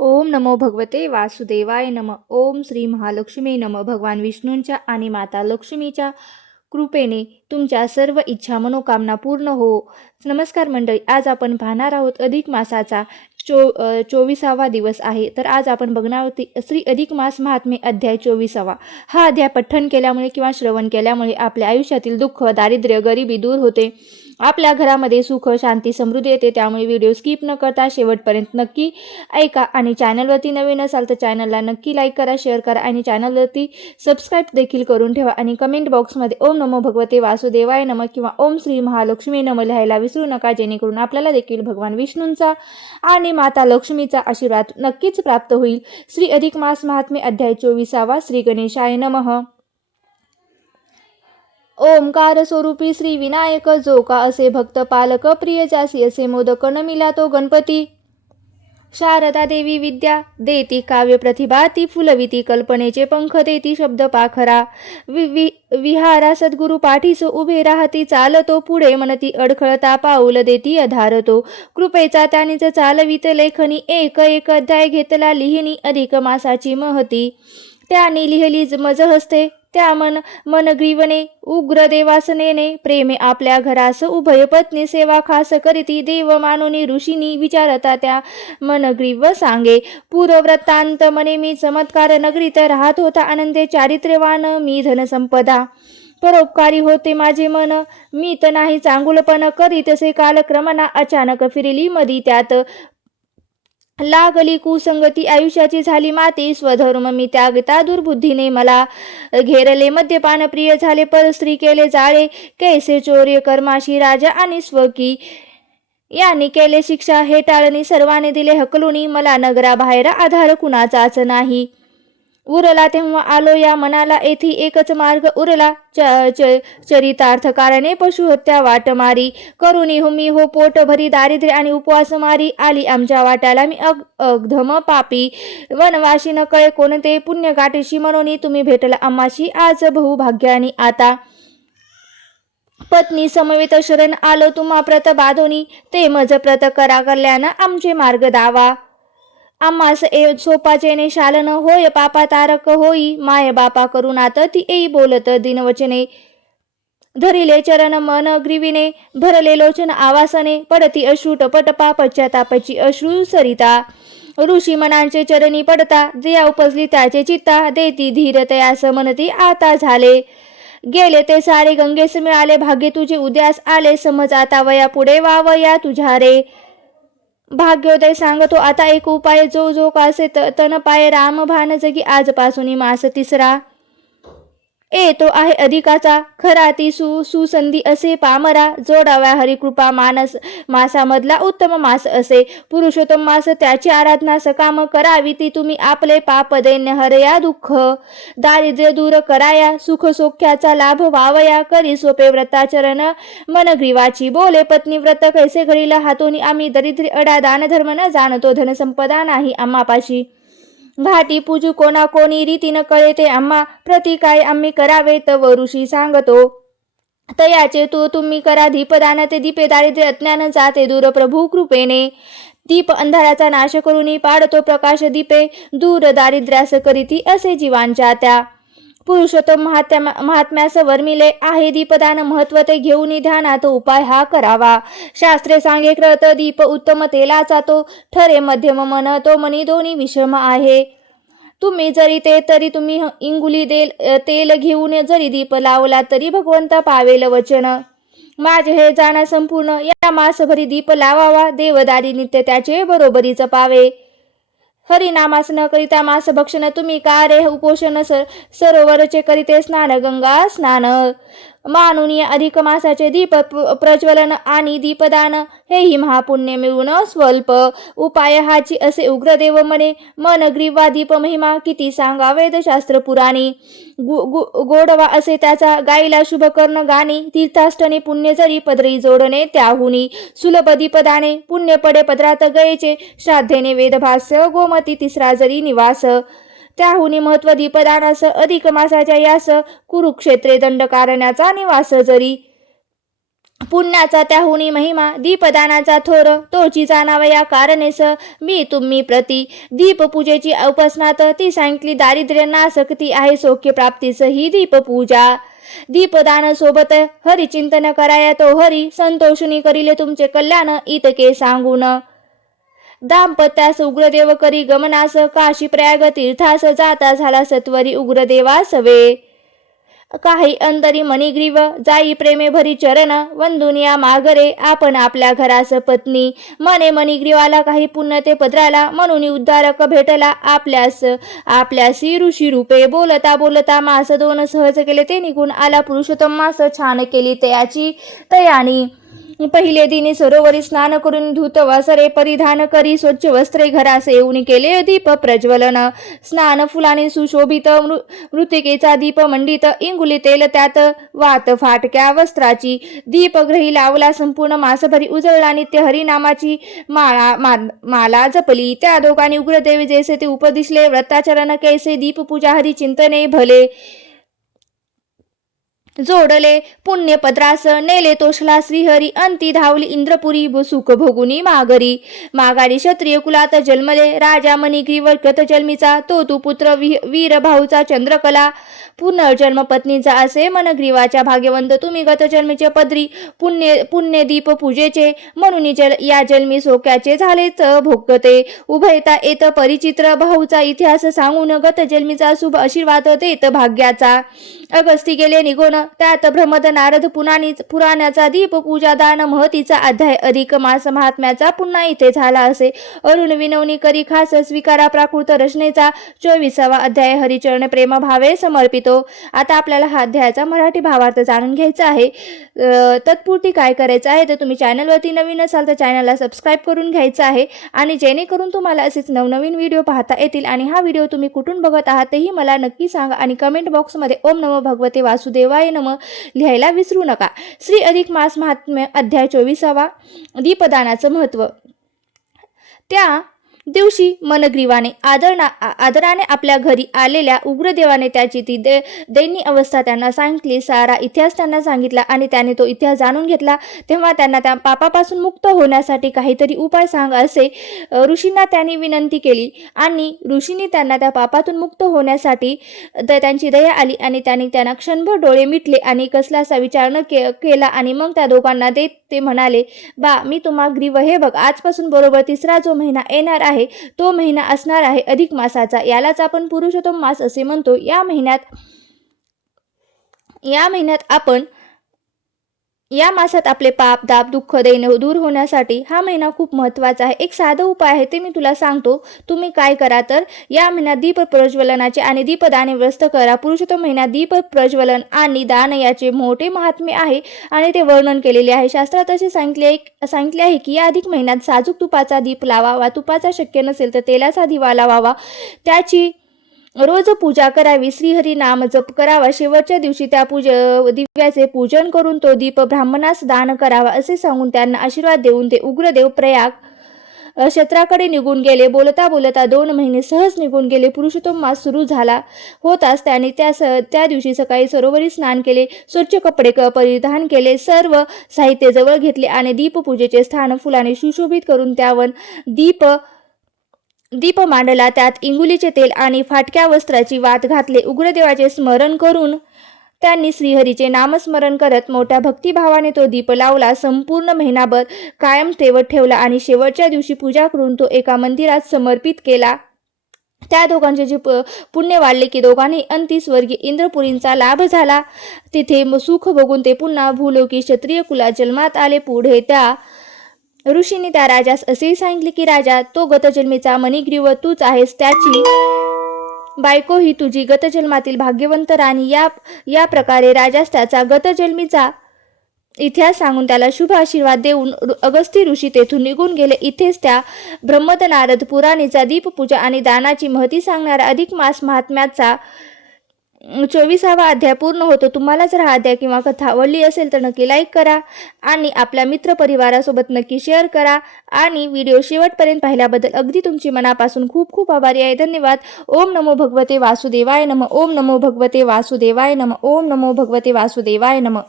ओम नमो भगवते वासुदेवाय नम. ओम श्री महालक्ष्मी नम. भगवान विष्णूंच्या आणि माता लक्ष्मीच्या कृपेने तुमच्या सर्व इच्छा मनोकामना पूर्ण हो. नमस्कार मंडळी, आज आपण पाहणार आहोत अधिक मासाचा 24वा दिवस आहे. तर आज आपण बघणार आहोत श्री अधिक मास महात्म्य अध्याय 24वा. हा अध्याय पठण केल्यामुळे किंवा श्रवण केल्यामुळे आपल्या आयुष्यातील दुःख, दारिद्र्य, गरिबी दूर होते. आपल्या घरामध्ये सुख, शांती, समृद्धी येते. त्यामुळे व्हिडिओ स्किप न करता शेवटपर्यंत नक्की ऐका. आणि चॅनलवरती नवीन असाल तर चॅनलला नक्की लाईक करा, शेअर करा आणि चॅनलवरती सबस्क्राईब देखील करून ठेवा. आणि कमेंट बॉक्समध्ये ओम नमो भगवते वासुदेवाय नम किंवा ओम श्री महालक्ष्मी नम लिहायला विसरू नका, जेणेकरून आपल्याला देखील भगवान विष्णूंचा आणि माता लक्ष्मीचा आशीर्वाद नक्कीच प्राप्त होईल. श्री अधिक मास महात्म्य अध्याय 24वा. श्री गणेशाय नमः. ओंकार स्वरूपी श्री विनायक, जो का असे भक्त पालक, प्रिय जासी असे मोदक न मिला तो गणपती. शारदा देवी विद्या देती काव्य प्रतिभा, ती फुलविती कल्पनेचे पंख, देती शब्द पाखरा. विहारा सद्गुरु पाठीस उभे राहती, चालतो पुढे मनती अडखळता पाऊल देती अधारतो. कृपेचा त्यानीच चालवित लेखनी, एक एक अध्याय घेतला लिहिणी अधिक मासाची महती. त्याने लिहिली मज हस्ते त्या मनग्रीवने, उग्र देवासनेने प्रेमे आपल्या घरास, उभय पत्नी सेवा खास करीती, देव मानुनी ऋषीनी विचारता त्या मनग्रीव सांगे. पूर्ववृत्तांत मने मी चमत्कार नगरीत, राहत होता आनंदे चारित्र्यवान मी धनसंपदा. परोपकारी होते माझे मन, मी तर नाही चांगुलपण करीतसे कालक्रमना, अचानक फिरली मदी त्यात लागली कुसंगती, आयुष्याची झाली माती. स्वधर्म मी त्यागता दुर्बुद्धीने मला घेरले, मद्यपान प्रिय झाले परस्त्री केले जाळे. कैसे चोर्य कर्माशी राजा आणि स्वकी, यांनी केले शिक्षा हे टाळणी, सर्वांनी दिले हकलुनी, मला नगराबाहेर आधार कुणाचाच नाही. उरला तेव्हा आलो या मनाला, येथी एकच मार्ग उरला, चरितार्थ कारणे पशुहत्या वाट मारी. करुणी हुमी हो पोट भरी, दारिद्र्य आणि उपवास मारी. आली आमच्या वाट्याला मी अगधम पापी, वनवाशी न कळे कोणते पुण्य गाठीशी, म्हणून तुम्ही भेटला आम्हाशी आज बहुभाग्यानी. आता पत्नी समवेत शरण आलो तुम्हा प्रत बाधोनी, ते मज प्रत करा कल्याण आमचे मार्ग दावा. आम्हास सोपाचेने शालन, होय पापा तारक होई, माय बापा करुणात ती येई बोलत दिनवचने. धरिले चरण मन ग्रीविने, भरले लोचन आवासने, पडती अश्रू टपटपा पश्चातापाची अश्रू सरिता. ऋषी मनांचे चरणी पडता, दया उपजली त्याचे चित्ता, देती धीर तयास म्हणती आता झाले. गेले ते सारे गंगेस मिळाले, भाग्य तुझे उद्यास आले, समज आता वया पुढे वावया तुझ्या रे. भाग्योदय सांगतो आता एक उपाय, जो जो कासे तन पाय, राम भान जगी आजपासून मास तिसरा. तो आहे अधिकाचा खरा, ती सुसंधी असे पामरा. जोडाव्या हरिकृपा मासामधला उत्तम मास असे. पुरुषोत्तम मास त्याची आराधना सकाम करावी, ती तुम्ही आपले पाप दैन्य हरया, दुःख दारिद्र्य दूर कराया, सुख सौख्याचा लाभ व्हावया. करी सोपे व्रताचरण मनग्रीवाची, बोले पत्नी व्रत कैसे घडीला हातोनी, आम्ही दरिद्री अडा दान धर्म न जाणतो, धनसंपदा नाही आम्हापाशी. घाटी पूजू कोणा कोणी रीती न कळे, ते आम्हा प्रति काय आम्ही करावे, तव ऋषी सांगतो. तयाचे तो तुम्ही करा दीपदान, ते दीपे दारिद्र्य अज्ञान जाते दूर प्रभू कृपेने. दीप अंधाराचा नाश करूनी, पाडतो प्रकाश दीपे, दूर दारिद्र्यास करीती असे जीवांच्या त्या. पुरुषोत्तम महात्म्यास वर्मिले आहे दीपदान, महत्व ते घेऊन ध्यानात उपाय हा करावा. शास्त्रे सांगे कृत दीप उत्तम तेलाचा, तो ठरे मध्यम मन, तो मनी दोन्ही विषम आहे. तुम्ही जरी ते तरी तुम्ही इंगुली तेल घेऊन जरी दीप लावला, तरी भगवंत पावेल वचन. माझे हे जाणा संपूर्ण, या मासभरी दीप लावावा, देवदारी नित्य त्याचे बरोबरीच पावे. हरिनामास न करिता मास भक्षण, तुम्ही का रे उपोषण, सरोवरचे करीते स्नान गंगा स्नान. मानुनी अधिक मासाचे दीप प्रज्वलन आणि दीपदान, हेही महापुण्य मिळून स्वल्प. उपाय हाची असे उग्रदेव म्हणे, मन ग्रीवा दीप महिमा किती सांगा वेदशास्त्र पुराणी. गोडवा असे त्याचा गायला शुभ कर्ण गाणी, तीर्थाष्टने पुण्य जरी पदरी जोडणे त्याहुनी. सुलभ दीपदाने पुण्य पडे पदरात गयेचे, श्राद्धेने वेदभास्य गोमती तिसरा जरी निवास. त्याहुनी महत्व दीपदानास, अधिक मासाच्या यास, कुरुक्षेत्रे दंडकारण्याचा निवास जरी. पुण्याचा त्याहुनी महिमा दीपदानाचा थोर तोची जाणावया कारणेस मी तुम्ही प्रती दीपपूजेची उपासनात ती सांगितली दारिद्र्य नासक्ती आहे सौख्य प्राप्तीस ही दीपपूजा दीपदान सोबत हरिचिंतन कराया तो हरी संतोषुनी करिले तुमचे कल्याण इतके सांगून दाम्पत्यास उग्रदेव करी गमनास काशी प्रयाग तीर्थास जाता झाला सत्वरी उग्रदेवास वे काही अंतरी मणिग्रीव जाई प्रेमे भरी चरण वंदुनिया मागरे आपण आपल्या घरास पत्नी मने मणिग्रीवाला काही पुण्य ते पदराला म्हणून उद्धारक भेटला आपल्यासी ऋषी रूपे बोलता बोलता मास दोन सहज केले ते निघून आला पुरुषोत्तम मास छान केली तयाची तयानी पहिले दिनी सरोवरी स्नान करून धूत वासरे परिधान करी स्वच्छ वस्त्रे घरास येऊन केले दीप प्रज्वलन स्नान फुलाने सुशोभित मृतिकेचा दीप मंडित इंगुली तेल त्यात वात फाटक्या वस्त्राची दीपग्रही लावला संपूर्ण मासभरी उजळला नित्य हरिनामाची माला जपली त्या दोघांनी उग्रदेवी जैसे ते उपदिशले व्रताचरण कैसे दीपपूजा हरी चिंतने भले जोडले पुण्य पद्रास नेले तोषला श्रीहरी अंती धावली इंद्रपुरी सुख भोगुनी मागारी क्षत्रिय कुलात जन्मले राजा मणिग्रीव गतजन्मीचा तो तू पुत्र वीर भाऊचा चंद्रकला पुनर्जन्म पत्नीचा असे मनग्रीवाच्या भाग्यवंत तुम्ही गतजन्मीचे पदरी पुण्य दीप पूजेचे म्हणून या जन्मी सोक्याचे झालेच भोगते उभयता येत परिचित्र भाऊचा इतिहास सांगून गतजन्मीचा शुभ आशीर्वाद देत भाग्याचा अगस्ती गेले निघून त्यात भ्रमद नारद पुराणाचा दीप पूजा दान महतीचा अध्याय अधिक मास महात्म्याचा पुन्हा इथे झाला असे अरुण विनवणी करी खास स्वीकारा प्राकृत रचनेचा 24वा अध्याय हरिचरण प्रेम भावे समर्पितो. आता आपल्याला हा अध्यायाचा मराठी भावार्थ जाणून घ्यायचा आहे. तत्पूर्वी काय करायचं आहे तर तुम्ही चॅनलवरती नवीन असाल तर चॅनलला सबस्क्राईब करून घ्यायचं आहे आणि जेणेकरून तुम्हाला असेच नवनवीन व्हिडिओ पाहता येतील. आणि हा व्हिडिओ तुम्ही कुठून बघत आहात तेही मला नक्की सांगा आणि कमेंट बॉक्समध्ये ओम नमो भगवते वासुदेवाय नमः लिहायला विसरू नका. श्री अधिक मास महात्म्य अध्याय 24वा दीपदानाचं महत्व. त्या दिवशी मनग्रीवाने आदराने आपल्या घरी आलेल्या उग्रदेवाने त्याची ती दैनी अवस्था त्यांना सांगितली. सारा इतिहास त्यांना सांगितला आणि त्याने तो इतिहास जाणून घेतला. तेव्हा त्यांना त्या पापापासून मुक्त होण्यासाठी काहीतरी उपाय सांग असे ऋषींना त्यांनी विनंती केली आणि ऋषींनी त्यांना त्या पापातून मुक्त होण्यासाठी त्यांची दया आली आणि त्यांना क्षणभर डोळे मिटले आणि कसलासा विचार न केला आणि मग त्या दोघांना देत ते म्हणाले, बा मी तुम्हा ग्रीव हे बघ, आजपासून बरोबर 3रा जो महिना येणार आहे तो महिना असणार आहे अधिक मासाचा. यालाच आपण पुरुषोत्तम मास असे म्हणतो. या मासात आपले पाप दाप दुःख दैन दूर होण्यासाठी हा महिना खूप महत्त्वाचा आहे. एक साधा उपाय आहे ते मी तुला सांगतो. तुम्ही काय करा तर या महिन्यात दीप प्रज्वलनाचे आणि दीपदाने व्यस्त करा. पुरुषोत्तम महिन्यात दीप प्रज्वलन आणि दान याचे मोठे महात्म्य आहे आणि ते वर्णन केलेले आहे. शास्त्रात असे सांगितले आहे की या अधिक महिन्यात साजूक तुपाचा दीप लावावा. तुपाचा शक्य नसेल तर तेलाचा दिवा लावावा. त्याची रोज पूजा करावी. श्रीहरी नाम जप करावा. शेवटच्या दिवशी त्या दिव्याचे पूजन करून तो दीप ब्राह्मणास दान करावा असे सांगून त्यांना आशीर्वाद देऊन ते उग्रदेव प्रयाग क्षेत्राकडे निघून गेले. बोलता बोलता 2 महिने सहज निघून गेले. पुरुषोत्तम मास सुरू झाला होताच त्याने त्या दिवशी सकाळी सरोवरी स्नान केले. स्वच्छ कपडे परिधान केले. सर्व साहित्य जवळ घेतले आणि दीपपूजेचे स्थान फुलाने सुशोभित करून त्यावर दीप मांडला. त्यात इंगुलीचे तेल आणि फाटक्या वस्त्राची वात घातले. उग्रदेवाचे स्मरण करून त्यांनी श्रीहरीचे नामस्मरण करत मोठ्या भक्तिभावाने तो दीप लावला. संपूर्ण महिनाभर कायम तेवत ठेवला आणि शेवटच्या दिवशी पूजा करून तो एका मंदिरात समर्पित केला. त्या दोघांचे जे पुण्य वाढले की दोघांनी अंतिस्वर्गीय इंद्रपुरींचा लाभ झाला. तिथे सुख बघून ते पुन्हा भूलोकी क्षत्रिय कुलात जन्मात आले. पुढे त्या ऋषींनी त्या राजास असेही सांगितले की राजा, तो गतजन्मीचा मणिग्रीव तूच आहेस. त्याची बायको ही तुझी गतजन्मातील भाग्यवंत राणी. या प्रकारे राजास त्याचा गतजन्मीचा इतिहास सांगून त्याला शुभ आशीर्वाद देऊन अगस्ती ऋषी तेथून निघून गेले. इथेच त्या ब्रह्मद नारद पुराणेचा दीपपूजा आणि दानाची महती सांगणारा अधिक मास महात्म्याचा 24वा अध्याय पूर्ण होतो. तुम्हाला जर हा अध्याय किंवा कथा आवडली असेल तर नक्की लाईक करा आणि आपल्या मित्रपरिवारासोबत नक्की शेअर करा आणि व्हिडिओ शेवटपर्यंत पाहिल्याबद्दल अगदी तुमची मनापासून खूप खूप आभारी आहे. धन्यवाद. ओम नमो भगवते वासुदेवाय नमः. ओम नमो भगवते वासुदेवाय नमः. ओम नमो भगवते वासुदेवाय नमः.